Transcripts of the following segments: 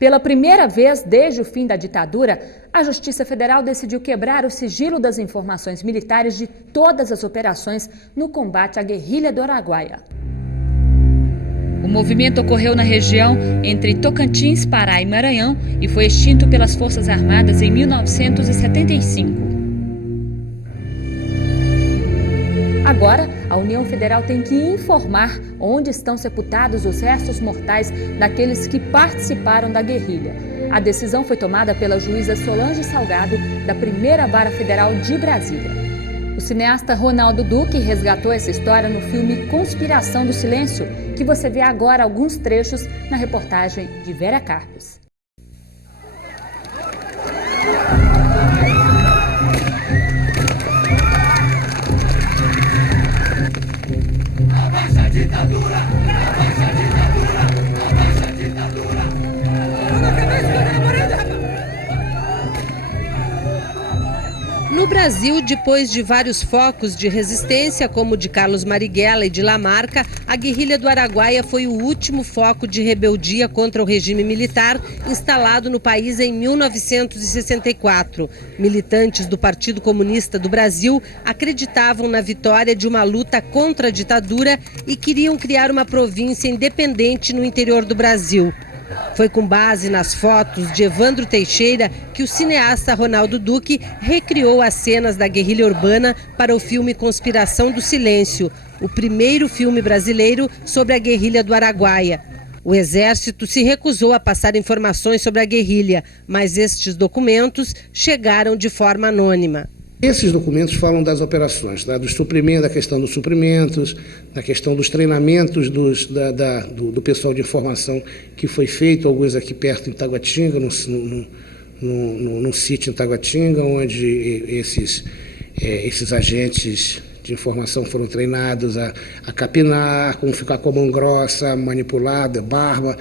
Pela primeira vez desde o fim da ditadura, a Justiça Federal decidiu quebrar o sigilo das informações militares de todas as operações no combate à guerrilha do Araguaia. O movimento ocorreu na região entre Tocantins, Pará e Maranhão e foi extinto pelas Forças Armadas em 1975. Agora, a União Federal tem que informar onde estão sepultados os restos mortais daqueles que participaram da guerrilha. A decisão foi tomada pela juíza Solange Salgado, da Primeira Vara Federal de Brasília. O cineasta Ronaldo Duque resgatou essa história no filme Conspiração do Silêncio, que você vê agora alguns trechos na reportagem de Vera Carpes. Abaixa a ditadura! Abaixa a ditadura! Abaixa a ditadura! No Brasil, depois de vários focos de resistência, como o de Carlos Marighella e de Lamarca, a guerrilha do Araguaia foi o último foco de rebeldia contra o regime militar instalado no país em 1964. Militantes do Partido Comunista do Brasil acreditavam na vitória de uma luta contra a ditadura e queriam criar uma província independente no interior do Brasil. Foi com base nas fotos de Evandro Teixeira que o cineasta Ronaldo Duque recriou as cenas da guerrilha urbana para o filme Conspiração do Silêncio, o primeiro filme brasileiro sobre a guerrilha do Araguaia. O Exército se recusou a passar informações sobre a guerrilha, mas estes documentos chegaram de forma anônima. Esses documentos falam das operações, tá? Da questão dos suprimentos, da questão dos treinamentos do pessoal de informação que foi feito, alguns aqui perto em Taguatinga, num sítio em Taguatinga, onde esses agentes de informação foram treinados a capinar, como ficar com a mão grossa, manipulada, barba,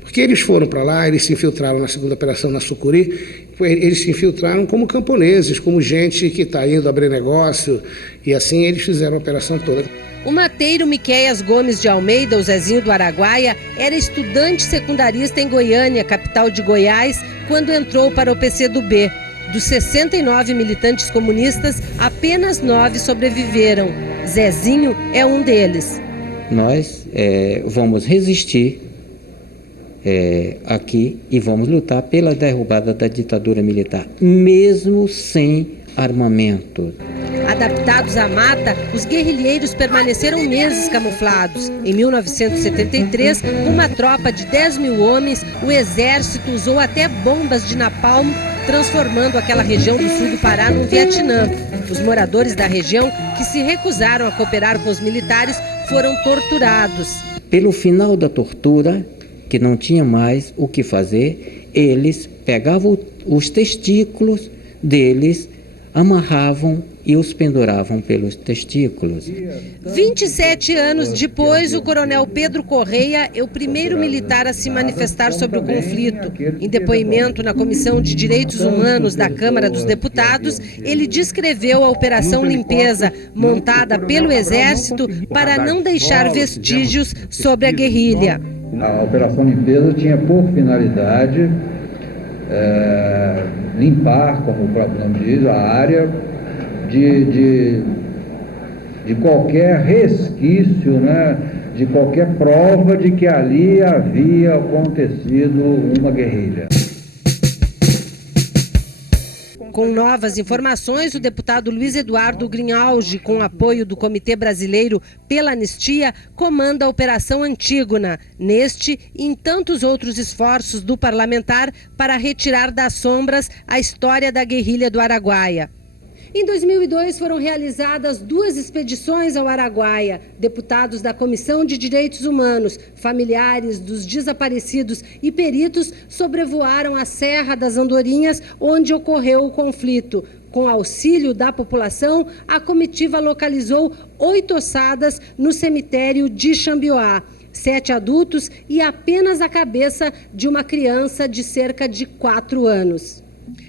porque eles foram para lá, eles se infiltraram na segunda operação na Sucuri, eles se infiltraram como camponeses, como gente que está indo abrir negócio, e assim eles fizeram a operação toda. O mateiro Miquéias Gomes de Almeida, o Zezinho do Araguaia, era estudante secundarista em Goiânia, capital de Goiás, quando entrou para o PCdoB. Dos 69 militantes comunistas, apenas 9 sobreviveram. Zezinho é um deles. Nós vamos resistir aqui e vamos lutar pela derrubada da ditadura militar, mesmo sem armamento. Adaptados à mata, os guerrilheiros permaneceram meses camuflados. Em 1973, uma tropa de 10 mil homens, o exército usou até bombas de napalm, transformando aquela região do sul do Pará num Vietnã. Os moradores da região, que se recusaram a cooperar com os militares, foram torturados. Pelo final da tortura, que não tinha mais o que fazer, eles pegavam os testículos deles, amarravam e os penduravam pelos testículos. 27 anos depois, o coronel Pedro Correia é o primeiro militar a se manifestar sobre o conflito. Em depoimento na Comissão de Direitos Humanos da Câmara dos Deputados, ele descreveu a Operação Limpeza, montada pelo Exército para não deixar vestígios sobre a guerrilha. A Operação Limpeza tinha por finalidade limpar, como o próprio nome diz, a área de qualquer resquício, né, de qualquer prova de que ali havia acontecido uma guerrilha. Com novas informações, o deputado Luiz Eduardo Grinhalge, com apoio do Comitê Brasileiro pela Anistia, comanda a Operação Antígona, neste e em tantos outros esforços do parlamentar para retirar das sombras a história da guerrilha do Araguaia. Em 2002, foram realizadas 2 expedições ao Araguaia. Deputados da Comissão de Direitos Humanos, familiares dos desaparecidos e peritos sobrevoaram a Serra das Andorinhas, onde ocorreu o conflito. Com auxílio da população, a comitiva localizou 8 ossadas no cemitério de Xambioá. 7 adultos e apenas a cabeça de uma criança de cerca de 4 anos.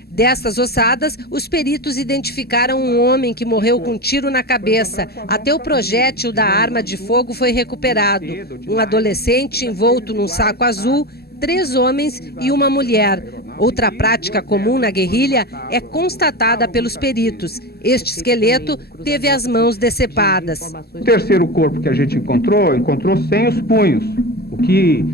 Destas ossadas, os peritos identificaram um homem que morreu com um tiro na cabeça. Até o projétil da arma de fogo foi recuperado. Um adolescente envolto num saco azul 3 homens e uma mulher. Outra prática comum na guerrilha é constatada pelos peritos. Este esqueleto teve as mãos decepadas. O terceiro corpo que a gente encontrou sem os punhos, o que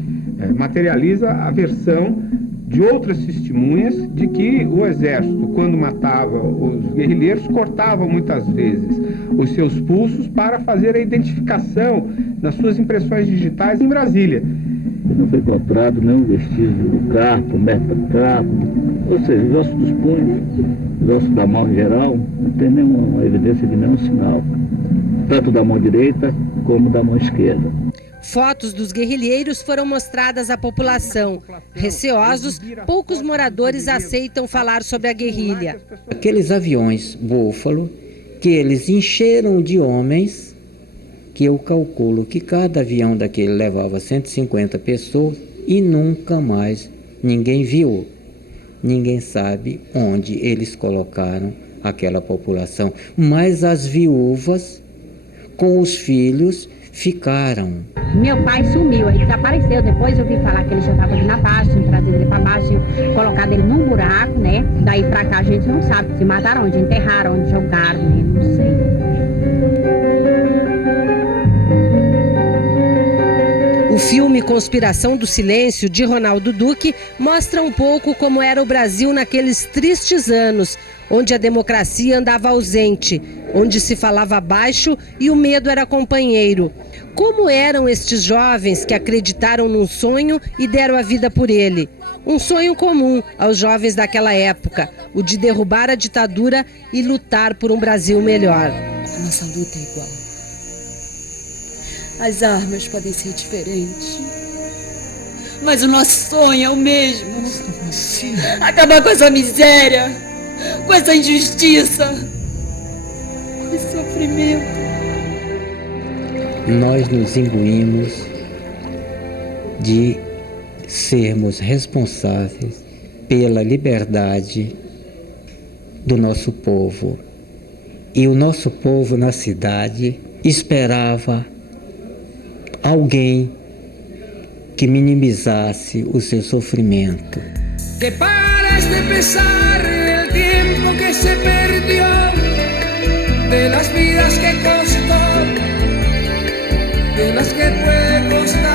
materializa a versão de outras testemunhas de que o exército, quando matava os guerrilheiros, cortava muitas vezes os seus pulsos para fazer a identificação das suas impressões digitais em Brasília. Não foi encontrado nenhum vestígio do carpo, metacarpo, ou seja, os ossos dos punhos, os ossos da mão em geral, não tem nenhuma evidência de nenhum sinal, tanto da mão direita como da mão esquerda. Fotos dos guerrilheiros foram mostradas à população. Receosos, poucos moradores aceitam falar sobre a guerrilha. Aqueles aviões Búfalo, que eles encheram de homens, que eu calculo que cada avião daquele levava 150 pessoas e nunca mais ninguém viu. Ninguém sabe onde eles colocaram aquela população. Mas as viúvas, com os filhos, ficaram. Meu pai sumiu, ele desapareceu. Depois eu vi falar que ele já estava vindo abaixo, tinham trazido ele para baixo, tinham colocado ele num buraco, né? Daí para cá a gente não sabe se mataram onde, enterraram onde, jogaram, né? Não sei. O filme Conspiração do Silêncio, de Ronaldo Duque, mostra um pouco como era o Brasil naqueles tristes anos, onde a democracia andava ausente, onde se falava baixo e o medo era companheiro. Como eram estes jovens que acreditaram num sonho e deram a vida por ele? Um sonho comum aos jovens daquela época, o de derrubar a ditadura e lutar por um Brasil melhor. A nossa luta é igual. As armas podem ser diferentes, mas o nosso sonho é o mesmo. Acabar com essa miséria, com essa injustiça, com esse sofrimento. Nós nos imbuímos de sermos responsáveis pela liberdade do nosso povo. E o nosso povo na cidade esperava alguém que minimizasse o seu sofrimento. Que pares de pensar el tiempo que se perdió, de las vidas que costó, de las que puede costar.